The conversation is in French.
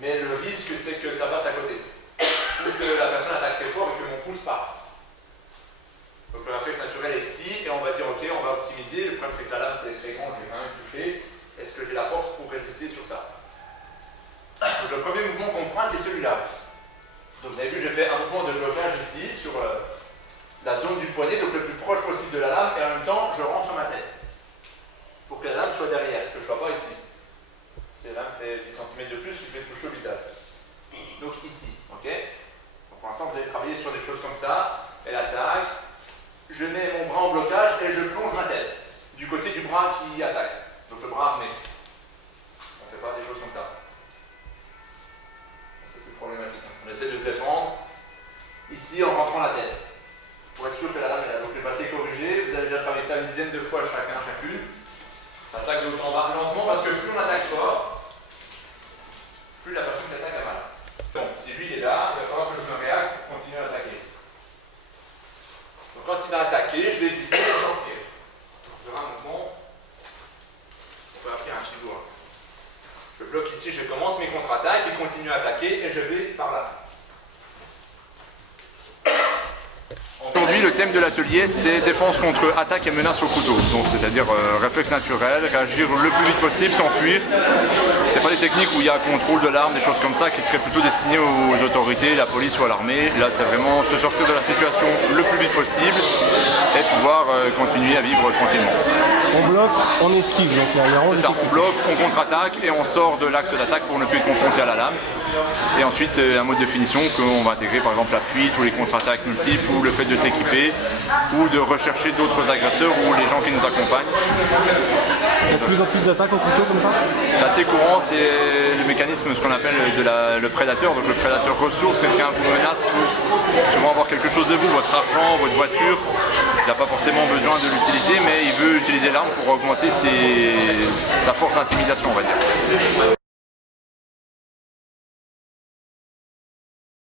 Mais le risque, c'est que ça passe à côté. Ou que la personne attaque très fort et que mon pouce part. Donc le réflexe naturel est ici, et on va dire ok, on va optimiser. Le problème, c'est que la lame, c'est très grand, je vais quand même toucher. Est-ce que j'ai la force pour résister sur ça? Donc le premier mouvement qu'on fera, c'est celui-là. Donc vous avez vu, j'ai fait un mouvement de blocage ici, sur la zone du poignet, donc le plus proche possible de la lame, et en même temps, je rentre sur ma tête. Pour que la lame soit derrière, que je ne sois pas ici. Si la lame fait 10 cm de plus, je vais toucher au visage. Donc ici, ok? Donc pour l'instant, vous allez travailler sur des choses comme ça. Elle attaque, je mets mon bras en blocage et je plonge ma tête du côté du bras qui attaque. Donc le bras armé. On ne fait pas des choses comme ça. C'est plus problématique. On essaie de se défendre. Ici, en rentrant la tête. Pour être sûr que la lame est là. Donc je vais passer corrigé. Vous avez déjà travaillé ça une dizaine de fois chacune. Attaque de haut en bas lentement parce que plus on attaque fort, plus la personne qui attaque a mal. Bon, si lui il est là, il va falloir que je me réaxe pour continuer à attaquer. Donc quand il va attaquer, je vais viser et sortir. Donc je ferai un mouvement. On peut appeler un pivot. Je bloque ici, je commence mes contre-attaques, il continue à attaquer et je vais par là. Aujourd'hui, le thème de l'atelier, c'est défense contre attaque et menace au couteau. Donc, c'est-à-dire réflexe naturel, réagir le plus vite possible, s'enfuir. C'est pas des techniques où il y a contrôle de l'arme, des choses comme ça, qui seraient plutôt destinées aux autorités, la police ou à l'armée. Là, c'est vraiment se sortir de la situation le plus vite possible et pouvoir continuer à vivre tranquillement. On bloque, on esquive, donc il y a c'est ça, on bloque, on contre-attaque et on sort de l'axe d'attaque pour ne plus être confronté à la lame. Et ensuite, un mode de finition qu'on va intégrer, par exemple la fuite ou les contre-attaques multiples ou le fait de s'équiper ou de rechercher d'autres agresseurs ou les gens qui nous accompagnent. Il y a de plus en plus d'attaques au couteau comme ça? C'est assez courant, c'est le mécanisme, ce qu'on appelle le prédateur. Donc le prédateur ressource, quelqu'un vous menace pour souvent avoir quelque chose de vous, votre argent, votre voiture. Il n'a pas forcément besoin de l'utiliser, mais il veut utiliser l'arme pour augmenter sa force d'intimidation, on va dire.